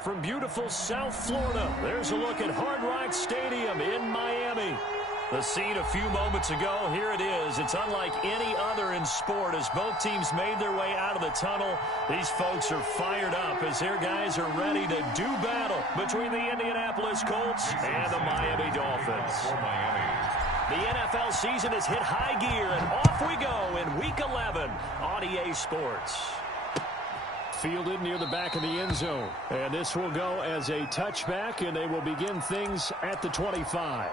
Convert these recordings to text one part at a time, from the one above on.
from beautiful South Florida. There's a look at Hard Rock Stadium in Miami. The scene a few moments ago, here it is. It's unlike any other in sport as both teams made their way out of the tunnel. These folks are fired up as their guys are ready to do battle between the Indianapolis Colts and the Miami Dolphins. The NFL season has hit high gear, and off we go in Week 11 on EA Sports. Fielded near the back of the end zone. And this will go as a touchback, and they will begin things at the 25.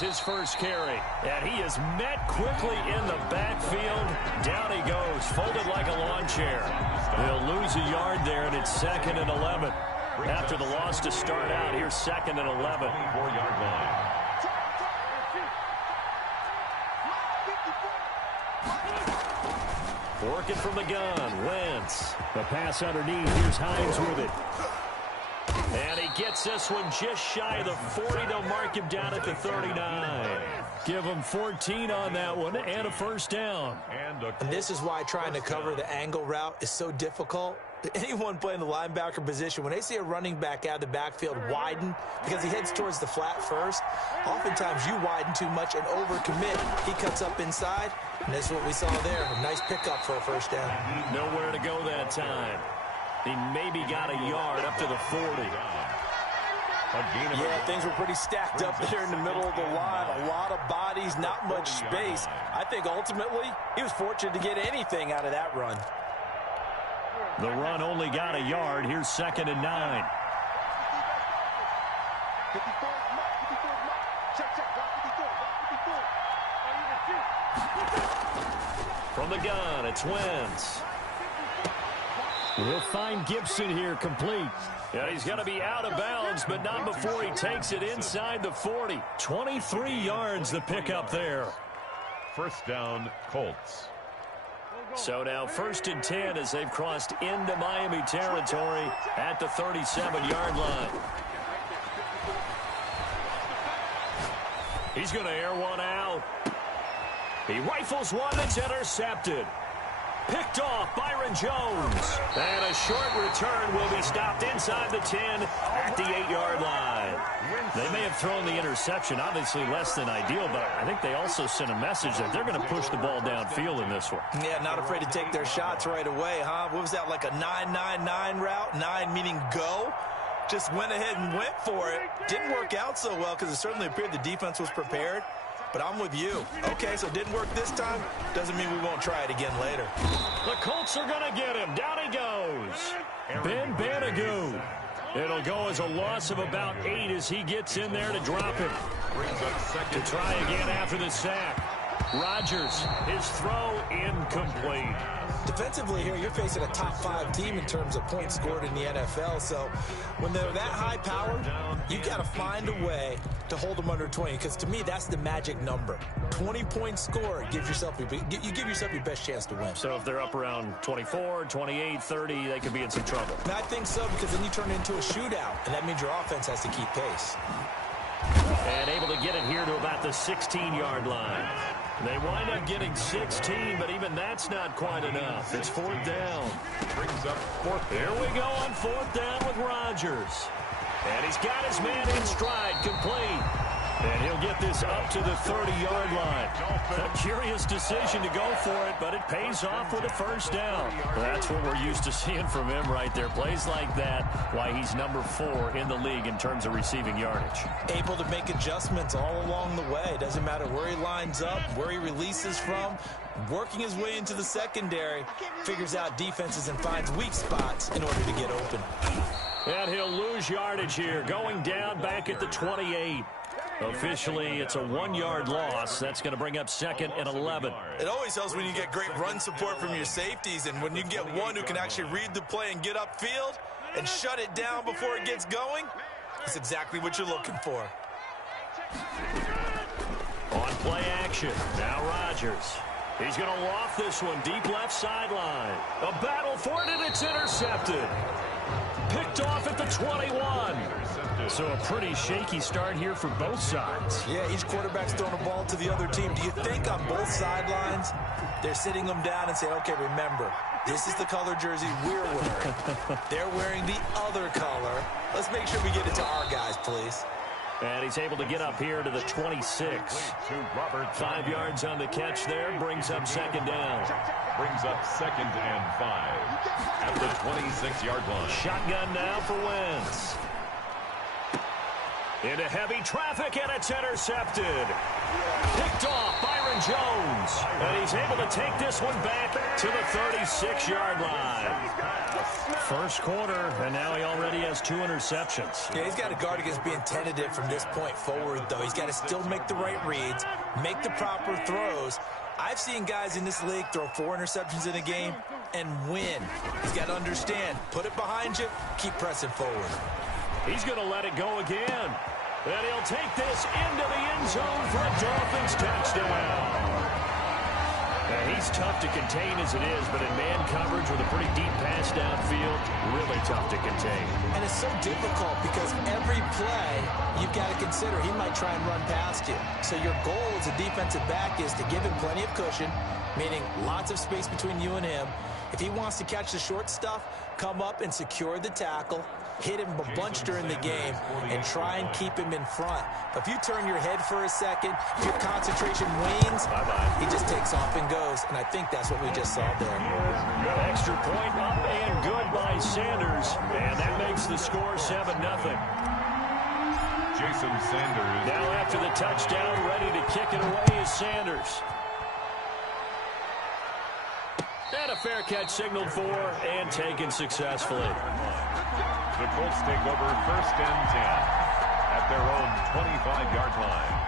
His first carry, and he is met quickly in the backfield. Down he goes, folded like a lawn chair. They'll lose a yard there, and it's 2nd and 11. After the loss to start out, here's 2nd and 11. 4-yard line. Working from the gun, Wentz. The pass underneath, here's Hines with it. And he gets this one just shy of the 40. They'll mark him down at the 39. Give him 14 on that one and a first down. And this is why trying to cover the angle route is so difficult. Anyone playing the linebacker position, when they see a running back out of the backfield widen because he heads towards the flat first, oftentimes you widen too much and overcommit. He cuts up inside, and that's what we saw there. A nice pickup for a first down. Nowhere to go that time. He maybe got a yard up to the 40. Yeah, things were pretty stacked up there in the middle of the line. A lot of bodies, not much space. I think ultimately he was fortunate to get anything out of that run. The run only got a yard. Here's 2nd and 9. From the gun, it's Wentz. We'll find Gibson here complete. Yeah, he's going to be out of bounds, but not before he takes it inside the 40. 23 yards the pickup there. First down, Colts. So now 1st and 10 as they've crossed into Miami territory at the 37-yard line. He's going to air one out. He rifles one that's intercepted. Picked off Byron Jones. And a short return will be stopped inside the 10 at the 8-yard line. They may have thrown the interception, obviously less than ideal, but I think they also sent a message that they're going to push the ball downfield in this one. Yeah, not afraid to take their shots right away, huh? What was that, like a 9-9-9 route? 9 meaning go? Just went ahead and went for it. Didn't work out so well because it certainly appeared the defense was prepared. But I'm with you. Okay, so it didn't work this time. Doesn't mean we won't try it again later. The Colts are going to get him. Down he goes. Ben Banagoo. It'll go as a loss of about 8 as he gets in there to drop it. To try again after the sack. Rodgers, his throw incomplete. Defensively here, you're facing a top-5 team in terms of points scored in the NFL. So when they're that high-powered, you've got to find a way to hold them under 20. Because to me, that's the magic number. 20 points scored gives yourself you give yourself your best chance to win. So if they're up around 24, 28, 30, they could be in some trouble. And I think so, because then you turn it into a shootout, and that means your offense has to keep pace. And able to get it here to about the 16-yard line. They wind up getting 16, but even that's not quite enough. It's 4th down. Brings up 4th. Here we go on 4th down with Rodgers. And he's got his man in stride, complete. And he'll get this up to the 30-yard line. A curious decision to go for it, but it pays off with a first down. That's what we're used to seeing from him right there. Plays like that, why he's number 4 in the league in terms of receiving yardage. Able to make adjustments all along the way. Doesn't matter where he lines up, where he releases from. Working his way into the secondary, figures out defenses and finds weak spots in order to get open. And he'll lose yardage here, going down back at the 28. Officially, it's a 1-yard loss. That's going to bring up 2nd and 11. It always helps when you get great run support from your safeties, and when you get one who can actually read the play and get upfield and shut it down before it gets going, that's exactly what you're looking for. On Play action. Now Rodgers. He's going to loft this one deep left sideline. A battle for it, and it's intercepted. Picked off at the 21. So a pretty shaky start here for both sides. Yeah, each quarterback's throwing a ball to the other team. Do you think on both sidelines they're sitting them down and saying, okay, remember, this is the color jersey we're wearing. They're wearing the other color. Let's make sure we get it to our guys, please. And he's able to get up here to the 26. 5 yards on the catch there. Brings up second down. Brings up 2nd and 5 at the 26-yard line. Shotgun now for Wentz. Into heavy traffic, and it's intercepted. Picked off Byron Jones. And he's able to take this one back to the 36-yard line. First quarter, and now he already has 2 interceptions. Yeah, he's got to guard against being tentative from this point forward, though. He's got to still make the right reads, make the proper throws. I've seen guys in this league throw 4 interceptions in a game and win. He's got to understand, put it behind you, keep pressing forward. He's going to let it go again. And he'll take this into the end zone for a Dolphins touchdown. Now, he's tough to contain as it is, but in man coverage with a pretty deep pass downfield, really tough to contain. And it's so difficult because every play you've got to consider he might try and run past you. So your goal as a defensive back is to give him plenty of cushion, meaning lots of space between you and him. If he wants to catch the short stuff, come up and secure the tackle, hit him a bunch during the game, and try and keep him in front. But if you turn your head for a second, if your concentration wanes, he just takes off and goes. And I think that's what we just saw there. Extra point up and good by Sanders. And that makes the score 7-0. Jason Sanders. Now after the touchdown, ready to kick it away is Sanders. And a fair catch signaled for and taken successfully. The Colts take over 1st and 10 at their own 25-yard line.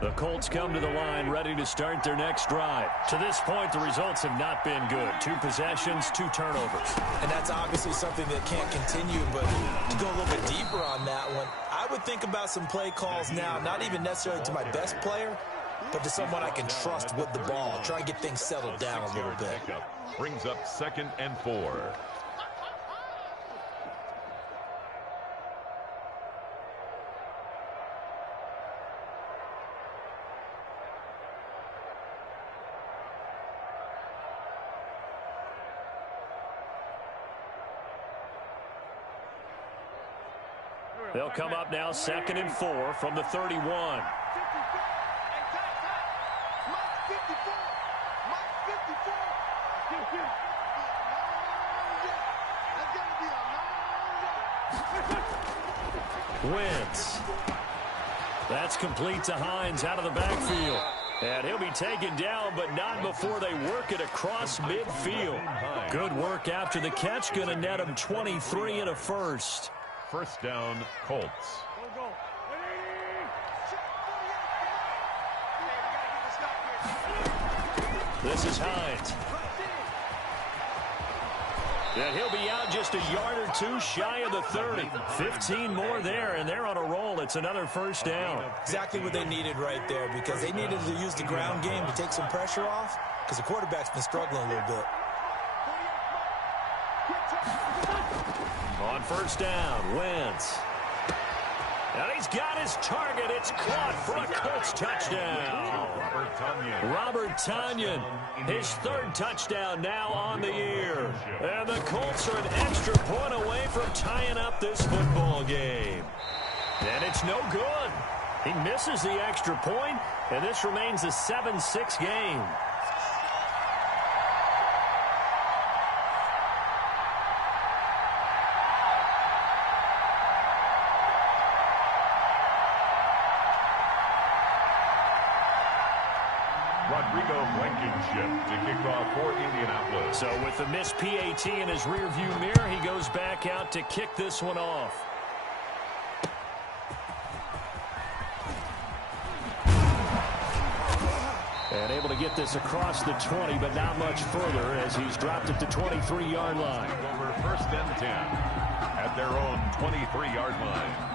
The Colts come to the line ready to start their next drive. To this point, the results have not been good. 2 possessions, 2 turnovers. And that's obviously something that can't continue, but to go a little bit deeper on that one, I would think about some play calls now, not even necessarily to my best player, but to someone I can trust with the ball. Try and get things settled down a little bit. Brings up 2nd and 4. They'll come up now 2nd and 4 from the 31. Wentz. That's complete to Hines out of the backfield. And he'll be taken down, but not before they work it across midfield. Good work after the catch. Going to net him 23 and a first. 1st down, Colts. This is Hines. And he'll be out just a yard or 2 shy of the 30. 15 more there, and they're on a roll. It's another 1st down. Exactly what they needed right there, because they needed to use the ground game to take some pressure off, because the quarterback's been struggling a little bit. On 1st down, Wentz. And he's got his target. It's caught for a Colts touchdown. Robert Tonyan, his 3rd touchdown now on the year. And the Colts are an extra point away from tying up this football game. And it's no good. He misses the extra point, and this remains a 7-6 game. To kick off for Indianapolis. So with the missed PAT in his rearview mirror, he goes back out to kick this one off. able to get this across the 20, but not much further as he's dropped it to 23-yard line. Over first and 10 at their own 23-yard line.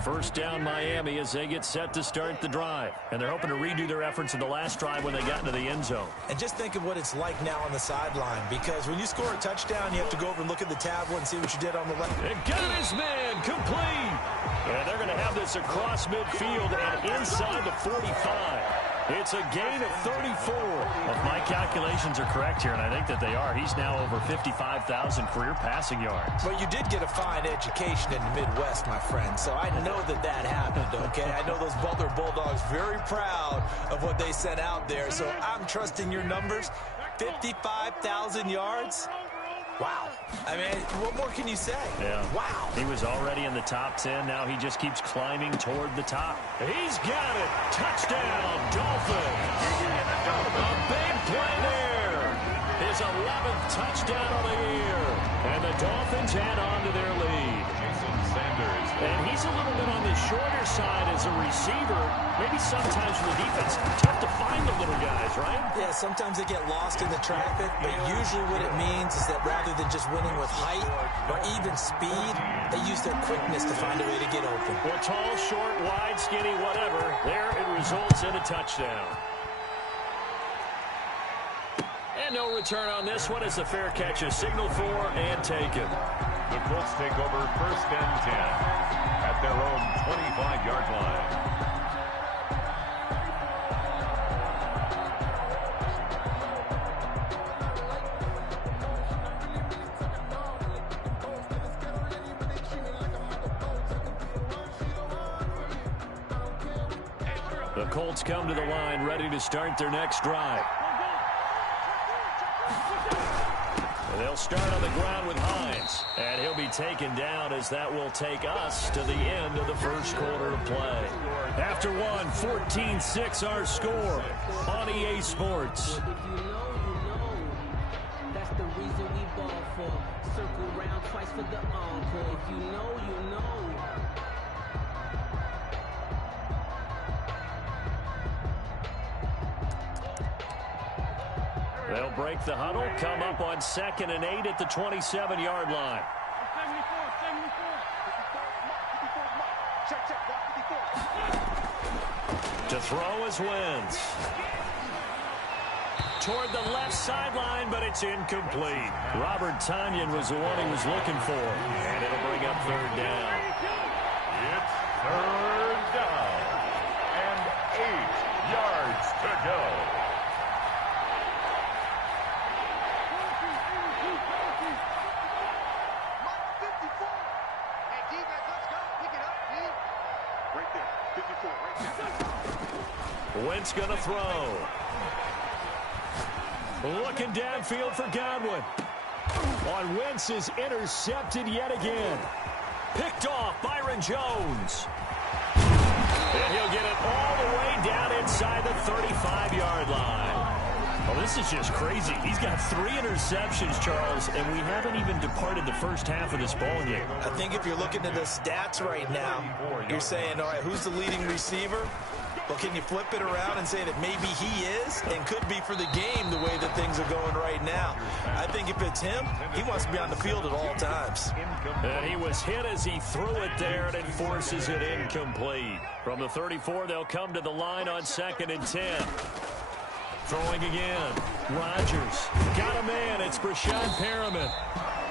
First down Miami as they get set to start the drive. And they're hoping to redo their efforts in the last drive when they got into the end zone. And just think of what it's like now on the sideline, because when you score a touchdown, you have to go over and look at the tablet and see what you did on the left. And got his man complete. And they're going to have this across midfield and inside the 45. It's a gain of 34. If my calculations are correct here, and I think that they are, he's now over 55,000 career passing yards. Well, you did get a fine education in the Midwest, my friend, so I know that happened, okay? I know those Butler Bulldogs very proud of what they sent out there, so I'm trusting your numbers. 55,000 yards? Wow. I mean, what more can you say? Yeah. Wow. He was already in the top 10. Now he just keeps climbing toward the top. He's got it. Touchdown, Dolphins. A big play there. His 11th touchdown of the year. And the Dolphins add on to their lead. Jason Sanders. And he's a little bit on the shorter side as a receiver. Maybe sometimes for the defense, tough to find the little guys, right? Yeah, sometimes they get lost in the traffic, but usually what it means is that rather than just winning with height or even speed, they use their quickness to find a way to get open. Well, tall, short, wide, skinny, whatever, there it results in a touchdown. And no return on this one as the fair catch is signaled for and taken. The Colts take over first and 10 at their own 25-yard line. The Colts come to the line ready to start their next drive. They'll start on the ground with Hines, and he'll be taken down as that will take us to the end of the first quarter of play. After one, 14-6 our score on EA Sports. If you know, that's the reason we ball for. Circle round twice for the encore. If you know, you know. They'll break the huddle, come up on 2nd and 8 at the 27-yard line. To throw is Wentz. Toward the left sideline, but it's incomplete. Robert Tonyan was the one he was looking for, and it'll bring up 3rd down. It's 3rd down and 8 yards to go. Wentz gonna throw. Looking downfield for Godwin. On Wentz is intercepted yet again. Picked off Byron Jones. And he'll get it all the way down inside the 35-yard line. Well, this is just crazy. He's got 3 interceptions, Charles, and we haven't even departed the first half of this ball game. I think if you're looking at the stats right now, you're saying, all right, who's the leading receiver? Well, can you flip it around and say that maybe he is and could be for the game the way that things are going right now? I think if it's him, he wants to be on the field at all times. And he was hit as he threw it there, and it forces it incomplete. From the 34, they'll come to the line on 2nd and 10. Throwing again. Rodgers got a man. It's Brashad Perriman.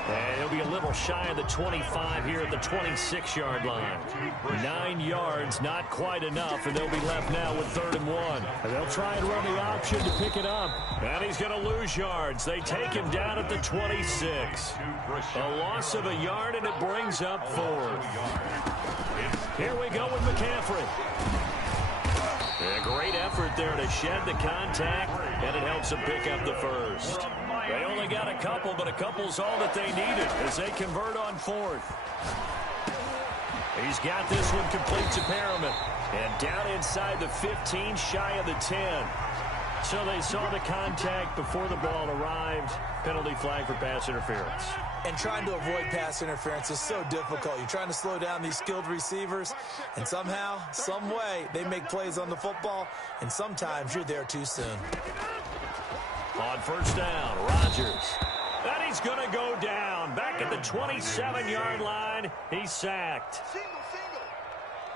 And he'll be a little shy of the 25 here at the 26-yard line. 9 yards, not quite enough, and they'll be left now with 3rd and 1. And they'll try and run the option to pick it up. And he's going to lose yards. They take him down at the 26. A loss of a yard, and it brings up 4th. Here we go with McCaffrey. A great effort there to shed the contact, and it helps them pick up the first. They only got a couple, but a couple's all that they needed as they convert on 4th. He's got this one complete to Perriman. And down inside the 15, shy of the 10. So they saw the contact before the ball arrived. Penalty flag for pass interference. And trying to avoid pass interference is so difficult. You're trying to slow down these skilled receivers, and somehow, some way, they make plays on the football, and sometimes you're there too soon. On first down, Rodgers. And he's going to go down. Back at the 27-yard line, he's sacked.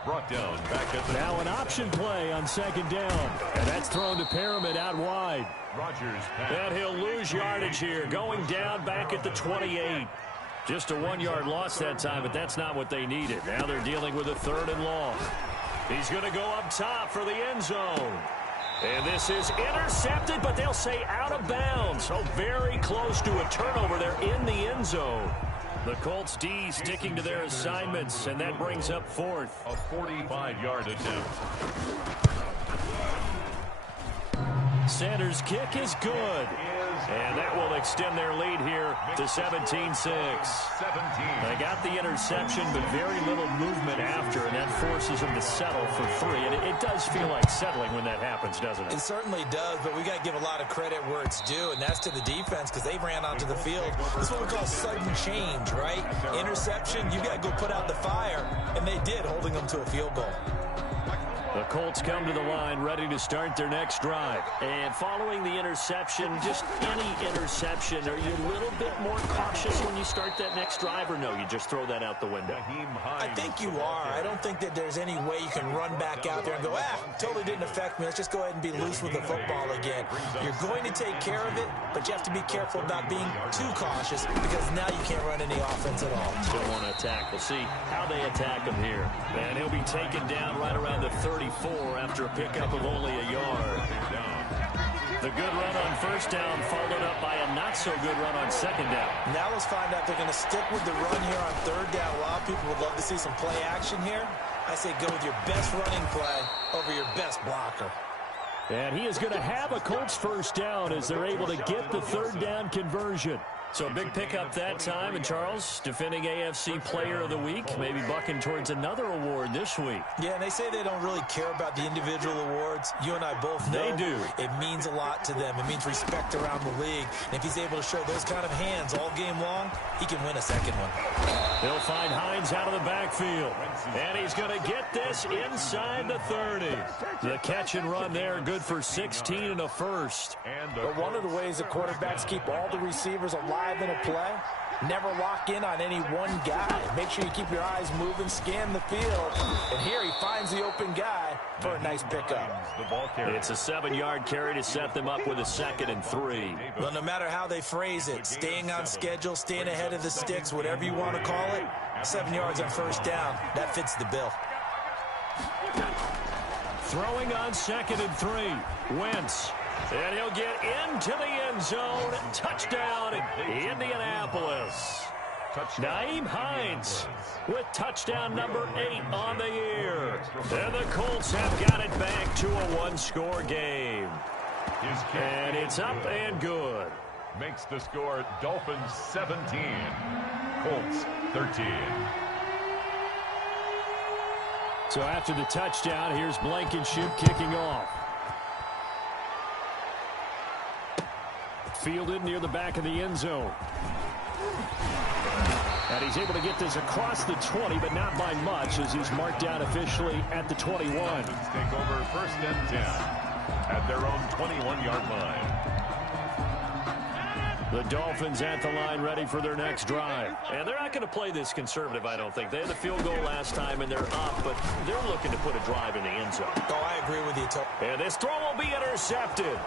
Brought down back at the now an option play on second down. And that's thrown to Pyramid out wide. Rodgers pass. And he'll lose yardage here, going down back at the 28. Just a 1-yard loss that time, but that's not what they needed. Now they're dealing with a 3rd and long. He's going to go up top for the end zone. And this is intercepted, but they'll say out of bounds. So very close to a turnover there in the end zone. The Colts D sticking to their assignments, and that brings up 4th. A 45-yard attempt. Sanders' kick is good. And that will extend their lead here to 17-6. They got the interception, but very little movement after, and that forces them to settle for 3. And it does feel like settling when that happens, doesn't it? It certainly does, but we got to give a lot of credit where it's due, and that's to the defense because they ran onto the field. This is what we call sudden change, right? Interception, you got to go put out the fire, and they did, holding them to a field goal. The Colts come to the line ready to start their next drive. And following the interception, just any interception, are you a little bit more cautious when you start that next drive, or no, you just throw that out the window? I think you are. I don't think that there's any way you can run back out there and go, totally didn't affect me. Let's just go ahead and be loose with the football again. You're going to take care of it, but you have to be careful about being too cautious because now you can't run any offense at all. Still want to attack. We'll see how they attack him here. And he'll be taken down right around the 34 after a pickup of only a yard. The good run on first down followed up by a not-so-good run on second down. Now let's find out if they're going to stick with the run here on 3rd down. A lot of people would love to see some play action here. I say go with your best running play over your best blocker. And he is going to have a Colts first down as they're able to get the 3rd down conversion. So a big pickup that time. And Charles, defending AFC Player of the Week, maybe bucking towards another award this week. Yeah, and they say they don't really care about the individual awards. You and I both know they do. It means a lot to them. It means respect around the league. And if he's able to show those kind of hands all game long, he can win a second one. He'll find Hines out of the backfield. And he's going to get this inside the 30. The catch and run there, good for 16 and a first. But one of the ways the quarterbacks keep all the receivers alive in a play, never lock in on any one guy. Make sure you keep your eyes moving, scan the field. And here he finds the open guy for a nice pickup. It's a 7-yard carry to set them up with a 2nd and 3. Well, no matter how they phrase it, staying on schedule, staying ahead of the sticks, whatever you want to call it, 7 yards on first down, that fits the bill. Throwing on 2nd and 3. Wentz. And he'll get into the end zone. Touchdown, Indianapolis. Nyheim Hines with touchdown number 8 on the year. And the Colts have got it back to a 1-score game. And it's up and good. Makes the score Dolphins 17, Colts 13. So after the touchdown, here's Blankenship kicking off. Fielded near the back of the end zone. And he's able to get this across the 20, but not by much, as he's marked down officially at the 21. Dolphins take over 1st and 10 at their own 21-yard line. The Dolphins at the line ready for their next drive. And they're not going to play this conservative, I don't think. They had the field goal last time, and they're up, but they're looking to put a drive in the end zone. Oh, I agree with you, Tony. And this throw will be intercepted.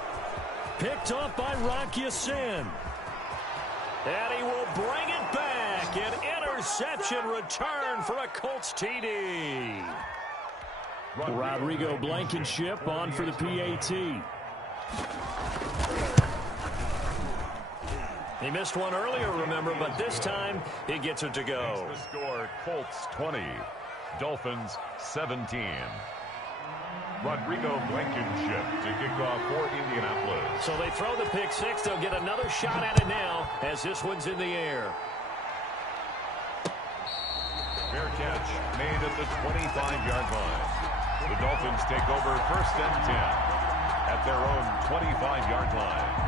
Picked up by Rock Ya-Sin. And he will bring it back. An interception return for a Colts TD. Rodrigo Blankenship on for the PAT. He missed one earlier, remember, but this time he gets it to go. The score, Colts 20, Dolphins 17. Rodrigo Blankenship to kick off for Indianapolis. So they throw the pick 6. They'll get another shot at it now as this one's in the air. Fair catch made at the 25-yard line. The Dolphins take over 1st and 10 at their own 25-yard line.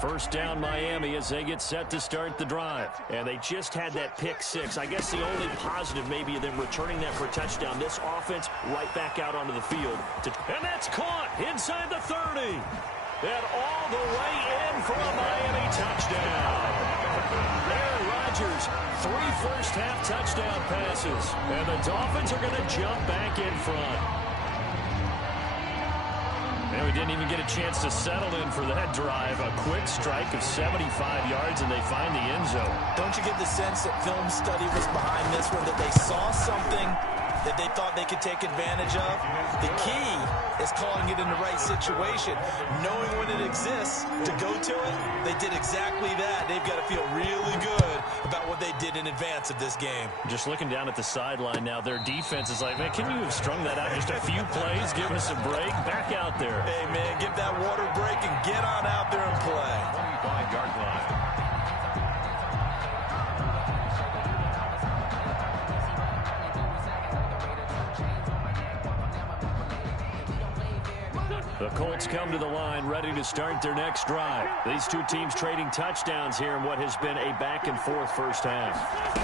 First down Miami as they get set to start the drive. And they just had that pick six. I guess the only positive maybe of them returning that for a touchdown. This offense right back out onto the field. And that's caught inside the 30. And all the way in for a Miami touchdown. Aaron Rodgers, 3 first-half touchdown passes. And the Dolphins are going to jump back in front. And we didn't even get a chance to settle in for that drive. A quick strike of 75 yards, and they find the end zone. Don't you get the sense that film study was behind this one, that they saw something that they thought they could take advantage of? The key is calling it in the right situation. Knowing when it exists to go to it, they did exactly that. They've got to feel really good about what they did in advance of this game. Just looking down at the sideline now, their defense is like, man, can you have strung that out just a few plays? Give us a break. Back out there. Hey, man, give that water break and get on out there and play. 25-yard line. The Colts come to the line ready to start their next drive. These two teams trading touchdowns here in what has been a back-and-forth first half.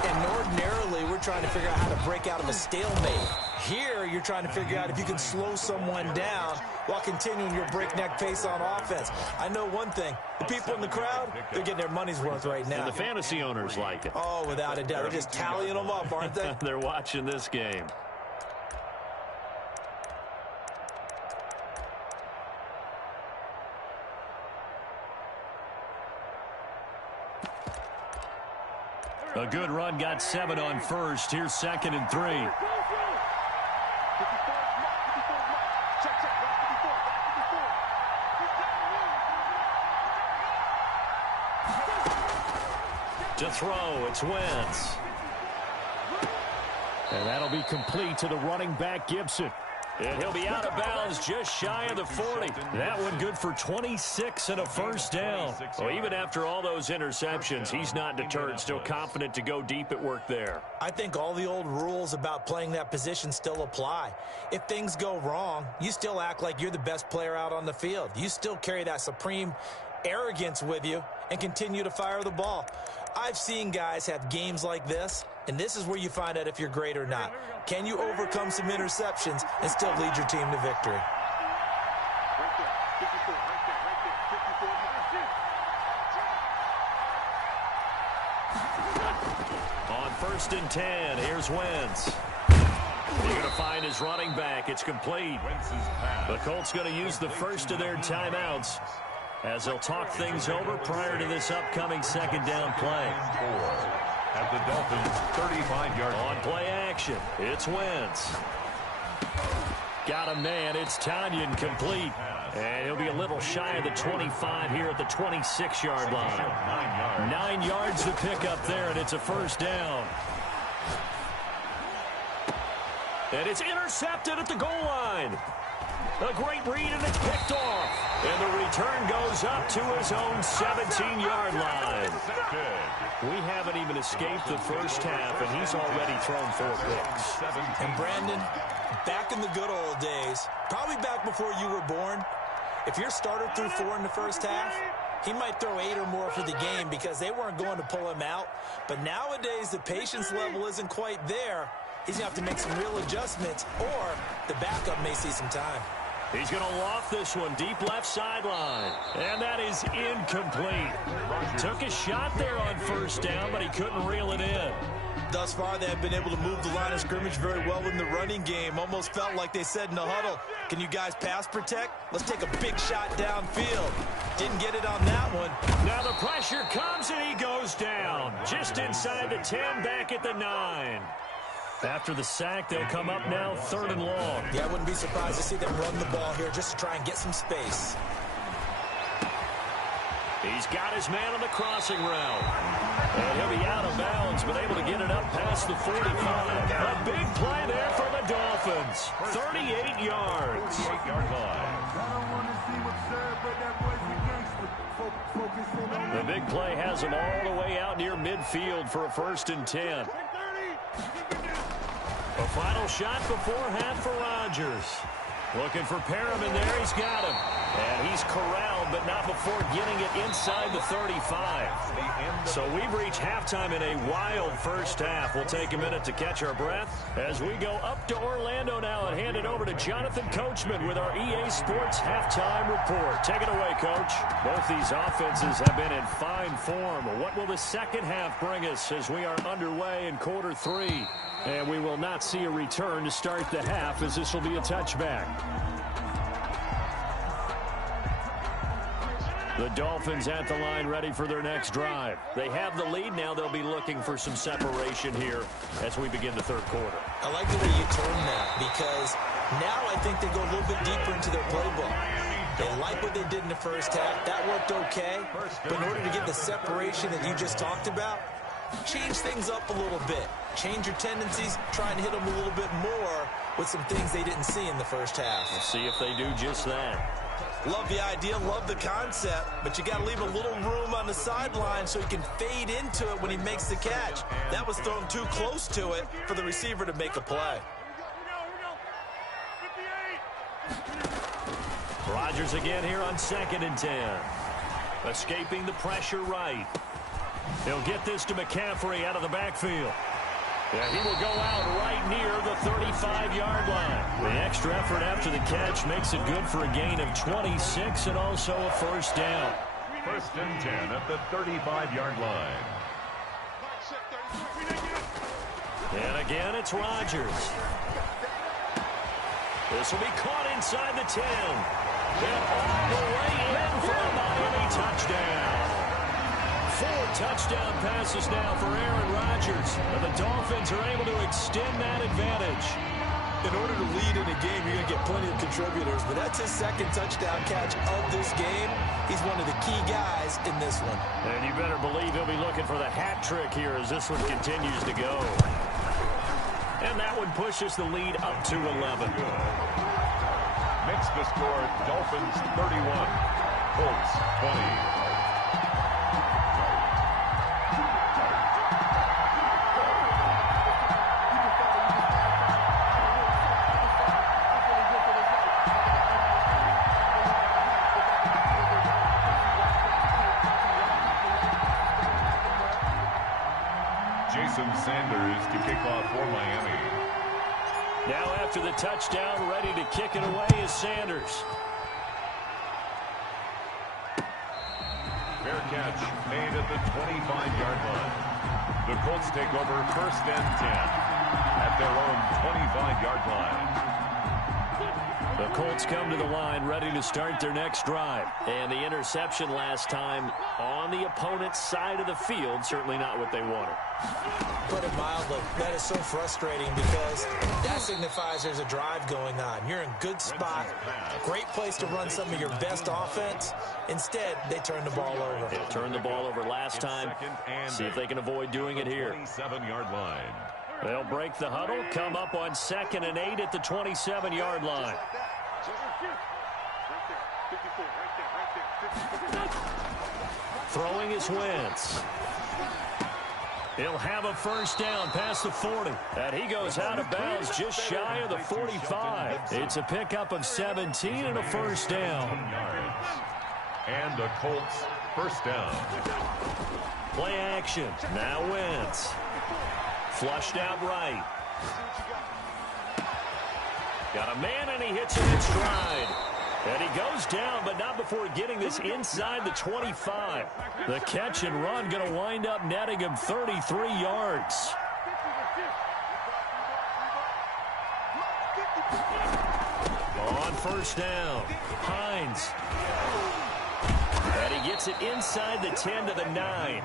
And ordinarily, we're trying to figure out how to break out of a stalemate. Here, you're trying to figure out if you can slow someone down while continuing your breakneck pace on offense. I know one thing. The people in the crowd, they're getting their money's worth right now. And the fantasy owners like it. Oh, without a doubt. They're just tallying them up, aren't they? They're watching this game. A good run, got 7 on first. Here's 2nd and 3. To throw, it's Wentz. And that'll be complete to the running back, Gibson. And he'll be out of bounds just shy of the 40. That one good for 26 and a first down. Well, even after all those interceptions, he's not deterred, still confident to go deep at work there. I think all the old rules about playing that position still apply. If things go wrong, you still act like you're the best player out on the field. You still carry that supreme arrogance with you and continue to fire the ball. I've seen guys have games like this, and this is where you find out if you're great or not. Can you overcome some interceptions and still lead your team to victory? On 1st and 10, here's Wentz. He's going to find his running back. It's complete. The Colts going to use the first of their timeouts as they'll talk things over prior to this upcoming 2nd down play. At the Dolphins' 35-yard line. On play action, it's Wentz. Got him, man. It's Tanyan complete. And he'll be a little shy of the 25 here at the 26-yard line. 9 yards to pick up there, and it's a first down. And it's intercepted at the goal line. A great read, and it's picked off. And the return goes up to his own 17-yard line. We haven't even escaped the first half, and he's already thrown 4 picks. And Brandon, back in the good old days, probably back before you were born, if your starter threw 4 in the first half, he might throw 8 or more for the game because they weren't going to pull him out. But nowadays, the patience level isn't quite there. He's going to have to make some real adjustments, or the backup may see some time. He's going to loft this one deep left sideline. And that is incomplete. Took a shot there on first down, but he couldn't reel it in. Thus far, they have been able to move the line of scrimmage very well in the running game. Almost felt like they said in the huddle, can you guys pass protect? Let's take a big shot downfield. Didn't get it on that one. Now the pressure comes, and he goes down. Just inside the 10, back at the 9. After the sack, they'll come up now 3rd and long. Yeah, I wouldn't be surprised to see them run the ball here just to try and get some space. He's got his man on the crossing route. And he'll be out of bounds, but able to get it up past the 45. A big play there for the Dolphins. 38 yards. 38-yard line. The big play has him all the way out near midfield for a 1st and 10. A final shot before half for Rodgers. Looking for Perriman there. He's got him. And he's corralled, but not before getting it inside the 35. So we've reached halftime in a wild first half. We'll take a minute to catch our breath as we go up to Orlando now and hand it over to Jonathan Coachman with our EA Sports Halftime Report. Take it away, Coach. Both these offenses have been in fine form. What will the second half bring us as we are underway in quarter 3? And we will not see a return to start the half, as this will be a touchback. The Dolphins at the line, ready for their next drive. They have the lead now. They'll be looking for some separation here as we begin the third quarter. I like the way you term that, because now I think they go a little bit deeper into their playbook. They like what they did in the first half. That worked okay. But in order to get the separation that you just talked about, change things up a little bit. Change your tendencies. Try and hit them a little bit more with some things they didn't see in the first half. We'll see if they do just that. Love the idea, love the concept, but you got to leave a little room on the sideline so he can fade into it when he makes the catch. That was thrown too close to it for the receiver to make a play. Rodgers again here on 2nd and 10. Escaping the pressure right. He'll get this to McCaffrey out of the backfield. Yeah, he will go out right near the 35-yard line. The extra effort after the catch makes it good for a gain of 26 and also a first down. 1st and 10 at the 35-yard line. And again, it's Rodgers. This will be caught inside the 10. And all the way in for a Miami touchdown. 4 touchdown passes now for Aaron Rodgers. And the Dolphins are able to extend that advantage. In order to lead in a game, you're going to get plenty of contributors, but that's his 2nd touchdown catch of this game. He's one of the key guys in this one. And you better believe he'll be looking for the hat trick here as this one continues to go. And that one pushes the lead up to 11. Makes the score Dolphins 31, Colts 20. Sanders to kick off for Miami. Now after the touchdown, ready to kick it away is Sanders. Fair catch made at the 25-yard line. The Colts take over 1st and 10 at their own 25-yard line. The Colts come to the line ready to start their next drive. And the interception last time on the opponent's side of the field, certainly not what they wanted. Put it mildly, that is so frustrating because that signifies there's a drive going on. You're in good spot, great place to run some of your best offense. Instead, they turn the ball over. They turned the ball over last time. See if they can avoid doing it here. 27-yard line. They'll break the huddle, come up on 2nd and 8 at the 27-yard line. Throwing is Wentz. He'll have a first down past the 40. And he goes out of bounds just shy of the 45. It's a pickup of 17 and a first down. And a Colts first down. Play action. Now Wentz. Flushed out right. Got a man and he hits it in stride. And he goes down, but not before getting this inside the 25. The catch and run going to wind up netting him 33 yards. On first down, Hines. And he gets it inside the 10 to the 9.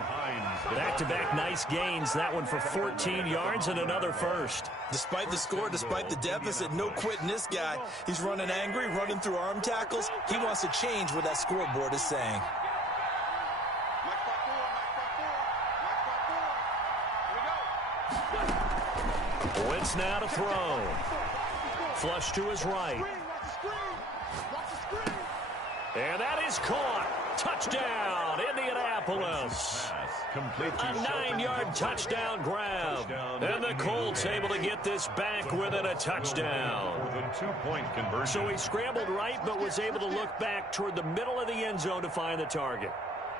Back-to-back nice gains. That one for 14 yards and another first. Despite the score, despite the deficit, no quitting this guy. He's running angry, running through arm tackles. He wants to change what that scoreboard is saying. Wentz now to throw. Flush to his right. And that is caught. Touchdown, Indianapolis. complete to A 9-yard touchdown grab. And the Colts able to get this back within a touchdown. For the 2-point conversion. So he scrambled right, but was able to look back toward the middle of the end zone to find the target.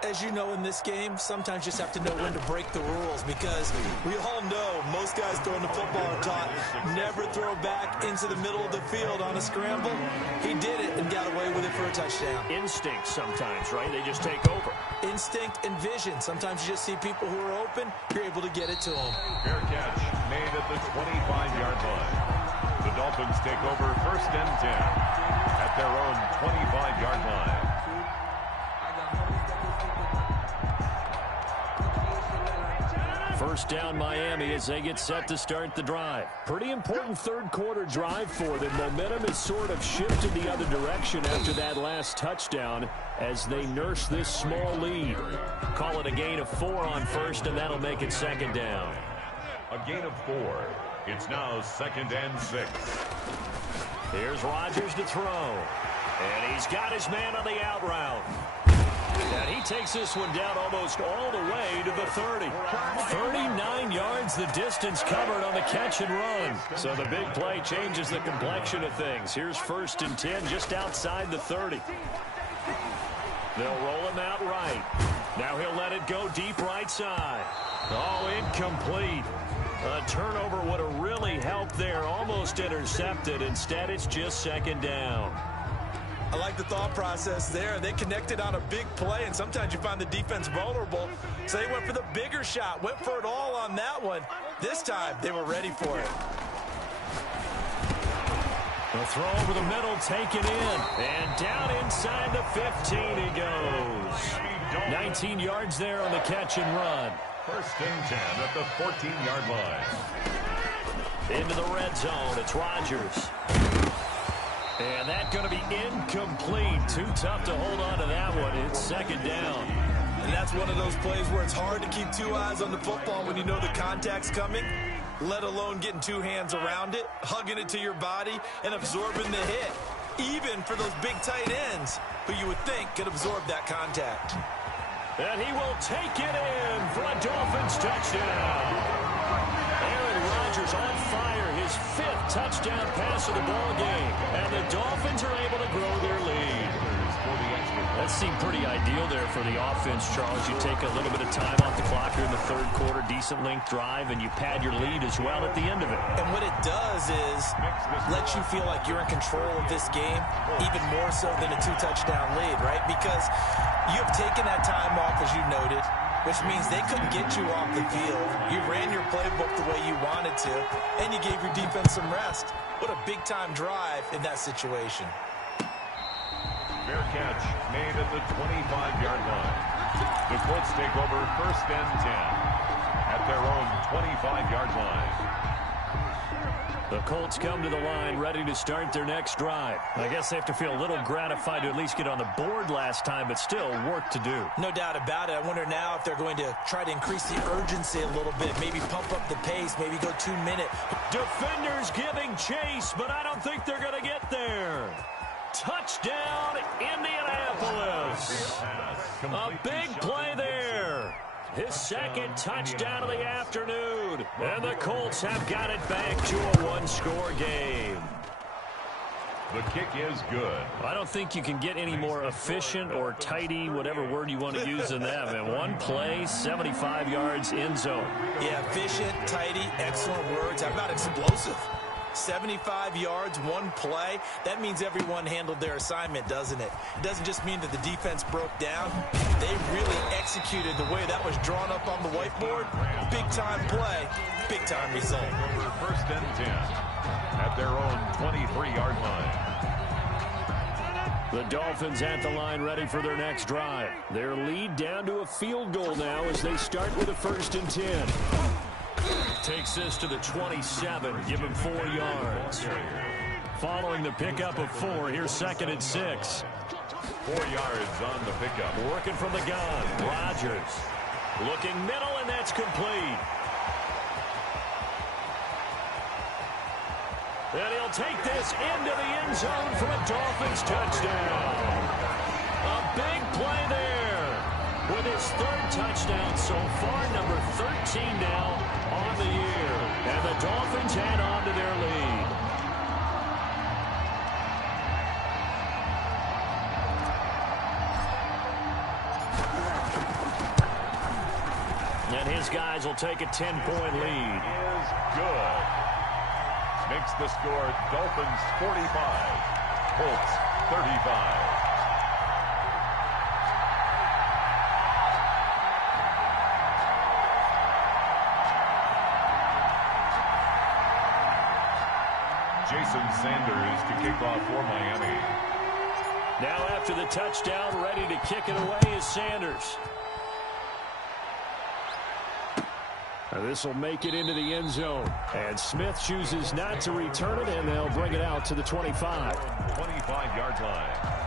As you know, in this game, sometimes you just have to know when to break the rules, because we all know most guys throwing the football are taught never throw back into the middle of the field on a scramble. He did it and got away with it for a touchdown. Instinct sometimes, right? They just take over. Instinct and vision. Sometimes you just see people who are open, you're able to get it to them. Fair catch made at the 25-yard line. The Dolphins take over 1st and 10 at their own 25-yard line. First down Miami as they get set to start the drive. Pretty important third-quarter drive for them. Momentum has sort of shifted the other direction after that last touchdown as they nurse this small lead. Call it a gain of 4 on first, and that'll make it 2nd down. A gain of 4. It's now 2nd and 6. Here's Rodgers to throw. And he's got his man on the out route. And he takes this one down almost all the way to the 30. 39 yards the distance covered on the catch and run. So the big play changes the complexion of things. Here's 1st and 10 just outside the 30. They'll roll him out right. Now he'll let it go deep right side. Oh, incomplete. A turnover would have really helped there. Almost intercepted. Instead, it's just 2nd down. I like the thought process there. They connected on a big play, and sometimes you find the defense vulnerable. So they went for the bigger shot, went for it all on that one. This time, they were ready for it. The throw over the middle, taken in. And down inside the 15 he goes. 19 yards there on the catch and run. 1st and 10 at the 14-yard line. Into the red zone, it's Rodgers. And that's going to be incomplete. Too tough to hold on to that one. It's 2nd down. And that's one of those plays where it's hard to keep 2 eyes on the football when you know the contact's coming, let alone getting 2 hands around it, hugging it to your body, and absorbing the hit, even for those big tight ends who you would think could absorb that contact. And he will take it in for a Dolphins touchdown. Aaron Rodgers on fire, his 5th touchdown pass of the ball game. And the Dolphins are able to grow their lead. That seemed pretty ideal there for the offense, Charles. You take a little bit of time off the clock here in the 3rd quarter, decent length drive, and you pad your lead as well at the end of it. And what it does is let you feel like you're in control of this game, even more so than a 2-touchdown lead, right? Because you have taken that time off, as you noted, which means they couldn't get you off the field. You ran your playbook the way you wanted to, and you gave your defense some rest. What a big-time drive in that situation. Fair catch made at the 25-yard line. The Colts take over 1st and 10 at their own 25-yard line. The Colts come to the line ready to start their next drive. I guess they have to feel a little gratified to at least get on the board last time, but still work to do. No doubt about it. I wonder now if they're going to try to increase the urgency a little bit, maybe pump up the pace, maybe go 2-minute. Defenders giving chase, but I don't think they're going to get there. Touchdown, Indianapolis. A big play there. His 2nd touchdown of the afternoon. And the Colts have got it back to a 1-score game. The kick is good. I don't think you can get any more efficient or tidy, whatever word you want to use in that. Man, 1 play, 75 yards in zone. Yeah, efficient, tidy, excellent words. How about explosive? 75 yards, 1 play. That means everyone handled their assignment, doesn't it? It doesn't just mean that the defense broke down. They really executed the way that was drawn up on the whiteboard. Big-time play, big-time result. 1st and 10 at their own 23-yard line. The Dolphins at the line ready for their next drive. Their lead down to a field goal now as they start with a 1st and 10. Takes this to the 27, give him 4 yards. Following the pickup of 4, here's 2nd and 6. 4 yards on the pickup. Working from the gun, Rodgers. Looking middle, and that's complete. And he'll take this into the end zone for a Dolphins touchdown. A big play there. With his third touchdown so far, number 13 now on the year. And the Dolphins add on to their lead. And his guys will take a 10-point lead. Is good. Makes the score Dolphins 45, Colts 35. Jason Sanders to kick off for Miami. Now after the touchdown, ready to kick it away is Sanders. This will make it into the end zone. And Smith chooses not to return it, and they'll bring it out to the 25. 25-yard line.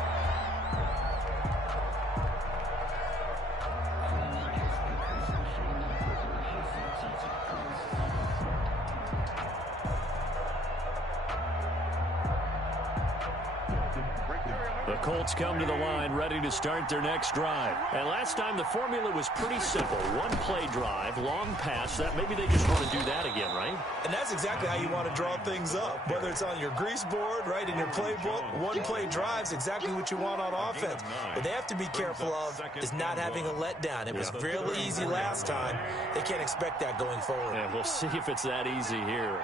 The Colts come to the line ready to start their next drive. And last time the formula was pretty simple. One play drive, long pass. That maybe they just want to do that again, right? And that's exactly how you want to draw things up. Whether it's on your grease board, right, in your playbook, one play drive is exactly what you want on offense. What they have to be careful of is not having a letdown. It was really easy last time. They can't expect that going forward. Yeah, we'll see if it's that easy here.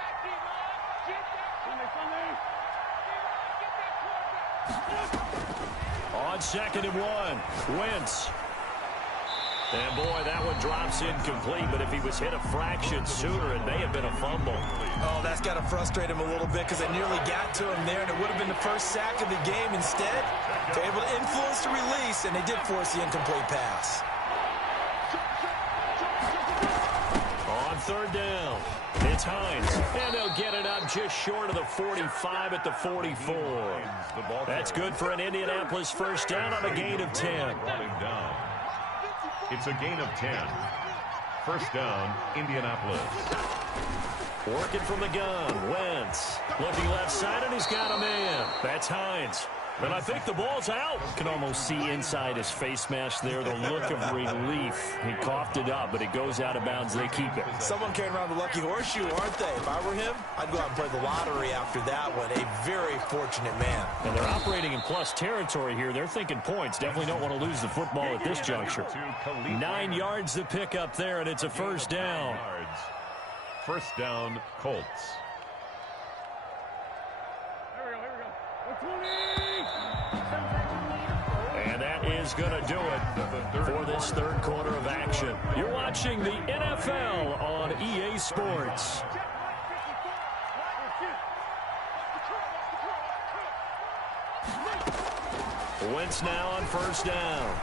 On 2nd and 1, Wentz. And boy, that one drops incomplete, but if he was hit a fraction sooner, it may have been a fumble. Oh, that's got to frustrate him a little bit because they nearly got to him there, and it would have been the first sack of the game. Instead, they're able to influence the release, and they did force the incomplete pass. On 3rd down, it's Hines, and they'll get it up just short of the 45 at the 44. That's good for an Indianapolis first down on a gain of 10. It's a gain of 10. First down, Indianapolis. Working from the gun, Wentz. Looking left side, and he's got a man. That's Hines. And I think the ball's out. You can almost see inside his face mask there the look of relief. He coughed it up, but it goes out of bounds. They keep it. Someone carrying around the lucky horseshoe, aren't they? If I were him, I'd go out and play the lottery after that one. A very fortunate man. And they're operating in plus territory here. They're thinking points. Definitely don't want to lose the football at this juncture. 9 yards to pick up there, and it's a first down. First down, Colts. And that is going to do it for this third quarter of action. You're watching the NFL on EA Sports. Wentz now on first down.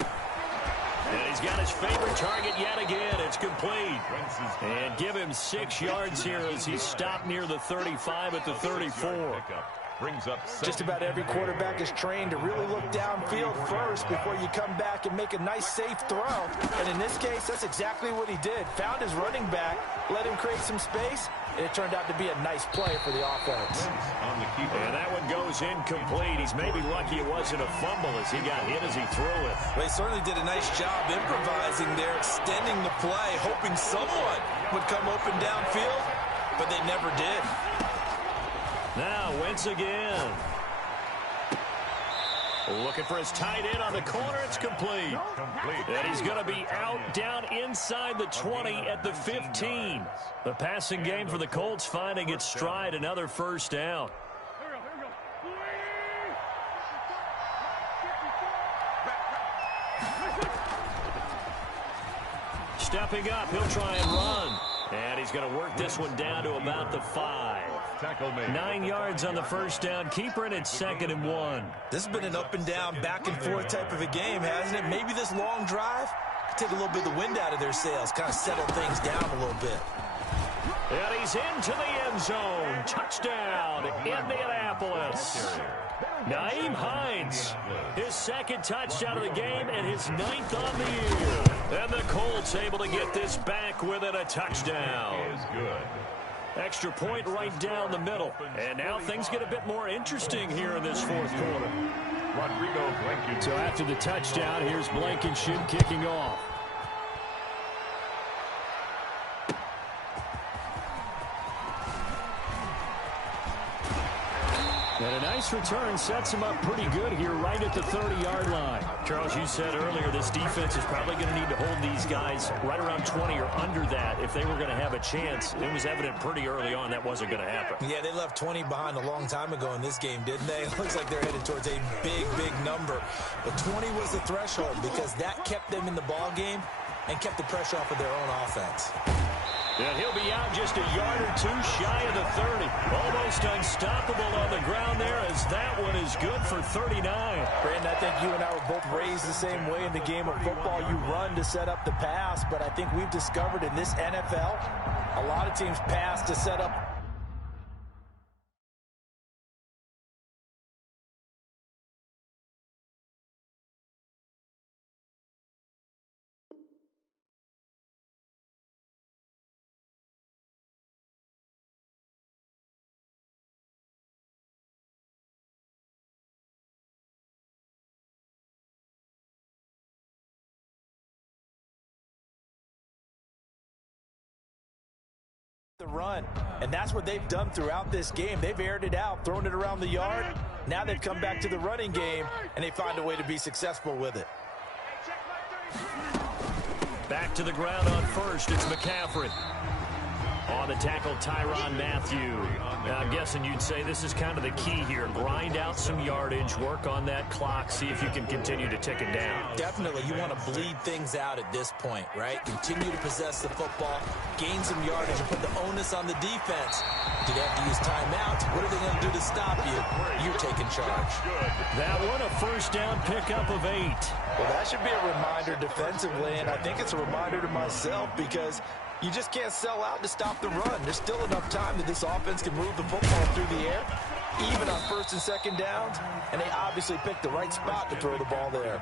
And he's got his favorite target yet again. It's complete. And give him 6 yards here as he's stopped near the 35 at the 34. Brings up just about every quarterback is trained to really look downfield first before you come back and make a nice, safe throw. And in this case, that's exactly what he did. Found his running back, let him create some space, and it turned out to be a nice play for the offense. On the keeper. And that one goes incomplete. He's maybe lucky it wasn't a fumble as he got hit as he threw it. Well, he certainly did a nice job improvising there, extending the play, hoping someone would come open downfield, but they never did. Now, Wentz again. Looking for his tight end on the corner. It's complete. And he's going to be out down inside the 20 at the 15. The passing game for the Colts finding its stride. Another first down. Stepping up, he'll try and run. And he's going to work this one down to about the 5. 9 yards on the first down. Keeper, and it's 2nd and 1. This has been an up and down, back and forth type of a game, hasn't it? Maybe this long drive could take a little bit of the wind out of their sails, kind of settle things down a little bit. And he's into the end zone. Touchdown, Indianapolis. Nyheim Hines, his 2nd touchdown of the game and his 9th on the year. And the Colts able to get this back within a touchdown. Is good. Extra point right down the middle. And now things get a bit more interesting here in this fourth quarter. Rodrigo Blankenship. So after the touchdown, here's Blankenship kicking off. nice return sets him up pretty good here right at the 30-yard line. Charles, you said earlier this defense is probably going to need to hold these guys right around 20 or under that if they were going to have a chance. It was evident pretty early on that wasn't going to happen. Yeah, they left 20 behind a long time ago in this game, didn't they? It looks like they're headed towards a big, big number. But 20 was the threshold because that kept them in the ball game and kept the pressure off of their own offense. And he'll be out just a yard or two shy of the 30. Almost unstoppable on the ground there as that one is good for 39. Brandon, I think you and I were both raised the same way in the game of football. You run to set up the pass, but I think we've discovered in this NFL, a lot of teams pass to set up. The run, and that's what they've done throughout this game. They've aired it out, thrown it around the yard. Now they've come back to the running game, and they find a way to be successful with it. Back to the ground on first. It's McCaffrey. On the tackle, Tyrann Mathieu. Now, I'm guessing you'd say this is kind of the key here. Grind out some yardage, work on that clock, see if you can continue to tick it down. Definitely. You want to bleed things out at this point, right? Continue to possess the football, gain some yardage, and put the onus on the defense. Do they have to use timeouts? What are they going to do to stop you? You're taking charge. That one, a first down pickup of 8. Well, that should be a reminder defensively, and I think it's a reminder to myself because you just can't sell out to stop the run. There's still enough time that this offense can move the football through the air, even on first and second downs, and they obviously picked the right spot to throw the ball there.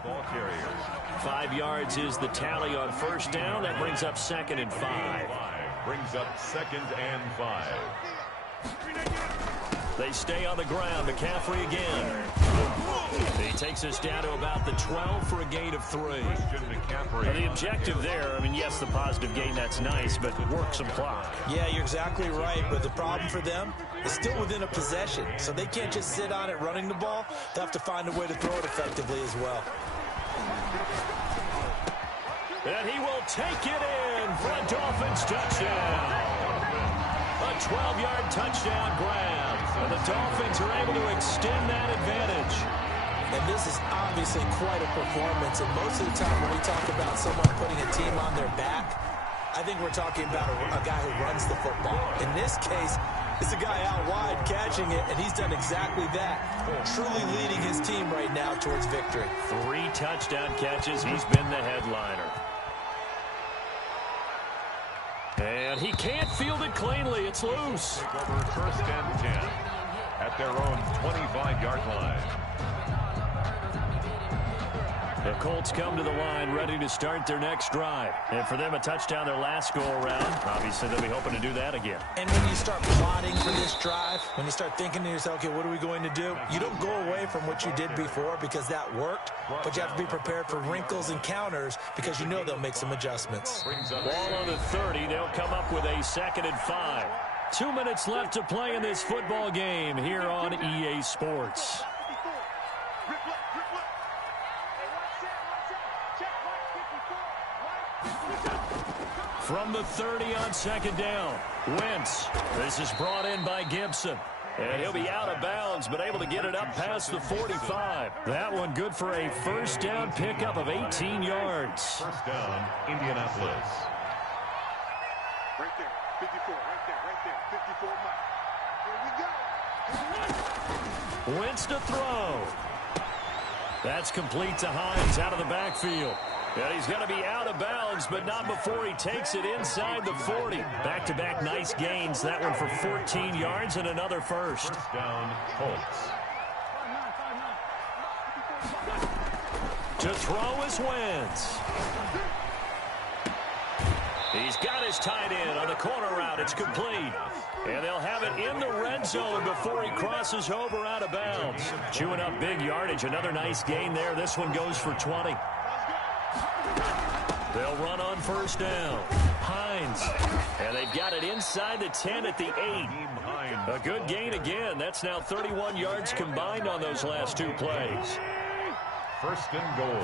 5 yards is the tally on first down. That brings up 2nd and 5. Brings up 2nd and 5. They stay on the ground. McCaffrey again. He takes us down to about the 12 for a gain of 3. Now, the objective there, I mean, yes, the positive gain, that's nice, but work some clock. Yeah, you're exactly right, but the problem for them is still within a possession, so they can't just sit on it running the ball. They'll have to find a way to throw it effectively as well. And he will take it in for a Dolphins touchdown. A 12-yard touchdown grab. And the Dolphins are able to extend that advantage. And this is obviously quite a performance. And most of the time when we talk about someone putting a team on their back, I think we're talking about a guy who runs the football. In this case, it's a guy out wide catching it, and he's done exactly that. Truly leading his team right now towards victory. 3 touchdown catches. He's been the headliner. And he can't field it cleanly. It's loose. Over 1st and 10 at their own 25-yard line. The Colts come to the line ready to start their next drive. And for them, a touchdown their last go-around. Obviously, they'll be hoping to do that again. And when you start plotting for this drive, when you start thinking to yourself, okay, what are we going to do? You don't go away from what you did before because that worked, but you have to be prepared for wrinkles and counters because you know they'll make some adjustments. Ball on the 30. They'll come up with a 2nd and 5. 2 minutes left to play in this football game here on EA Sports. From the 30 on 2nd down, Wentz. This is brought in by Gibson. And he'll be out of bounds, but able to get it up past the 45. That one good for a first down pickup of 18 yards. First down, Indianapolis. Right there, 54, right there, 54 Here we go. Wentz to throw. That's complete to Hines out of the backfield. And he's going to be out of bounds, but not before he takes it inside the 40. Back-to-back nice gains. That one for 14 yards and another first. First down, Colts. To throw is Wentz. He's got his tight end on the corner route. It's complete. And they'll have it in the red zone before he crosses over out of bounds. Chewing up big yardage. Another nice gain there. This one goes for 20. They'll run on first down. Hines. And they've got it inside the 10 at the 8. A good gain again. That's now 31 yards combined on those last 2 plays. First and goal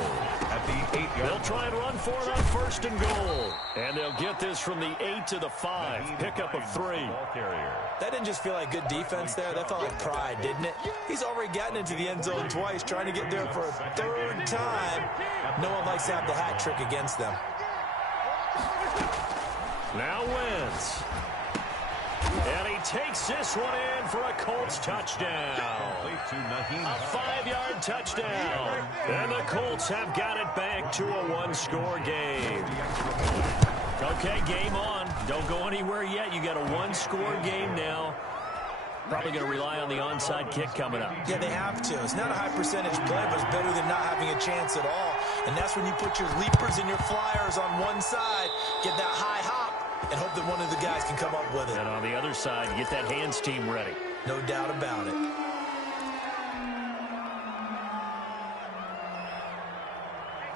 at the 8-yard line. They'll try and run for it on first and goal. And they'll get this from the 8 to the 5. Pickup of 3. That didn't just feel like good defense there. That felt like pride, didn't it? He's already gotten into the end zone twice, trying to get there for a 3rd time. No one likes to have the hat trick against them. Now Wentz. And he takes this one in for a Colts touchdown. A 5-yard touchdown. And the Colts have got it back to a 1-score game. Okay, game on. Don't go anywhere yet. You got a 1-score game now. Probably going to rely on the onside kick coming up. Yeah, they have to. It's not a high percentage play, but it's better than not having a chance at all. And that's when you put your leapers and your flyers on one side, get that high hop, and hope that one of the guys can come up with it. And on the other side, you get that hands team ready. No doubt about it.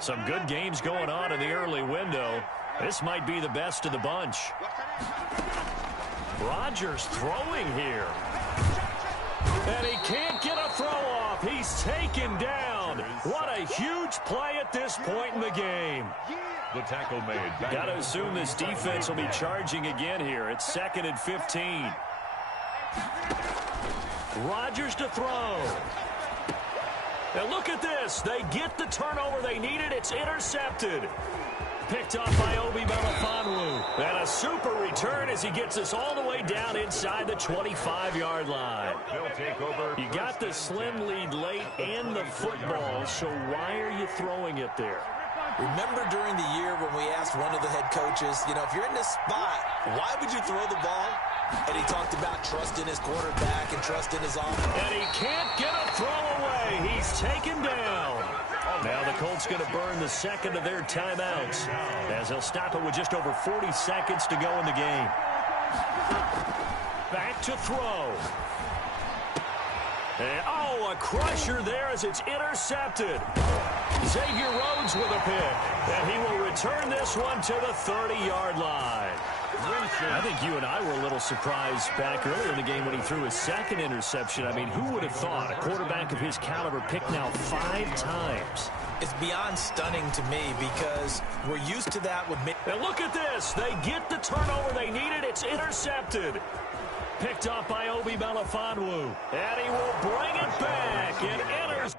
Some good games going on in the early window. This might be the best of the bunch. Rodgers throwing here. And he can't get a throw off. He's taken down. What a huge play at this point in the game. The tackle made. Got to assume this defense will be charging again here. It's 2nd and 15. Rodgers to throw. And look at this. They get the turnover they needed. It's intercepted. Picked off by Obi Melifonwu. And a super return as he gets us all the way down inside the 25-yard line. You got the slim lead late and the football, so why are you throwing it there? Remember during the year when we asked one of the head coaches, you know, if you're in this spot, why would you throw the ball? And he talked about trust in his quarterback and trust in his offense. And he can't get a throw away. He's taken down. Now the Colts going to burn the 2nd of their timeouts as they'll stop it with just over 40 seconds to go in the game. Back to throw. And, a crusher there as it's intercepted. Xavier Rhodes with a pick. And he will return this one to the 30-yard line. I think you and I were a little surprised back earlier in the game when he threw his 2nd interception. I mean, who would have thought a quarterback of his caliber picked now 5 times? It's beyond stunning to me because we're used to that with me. And look at this. They get the turnover they needed. It's intercepted. Picked off by Obi Melifonwu. And he will bring it back. It enters.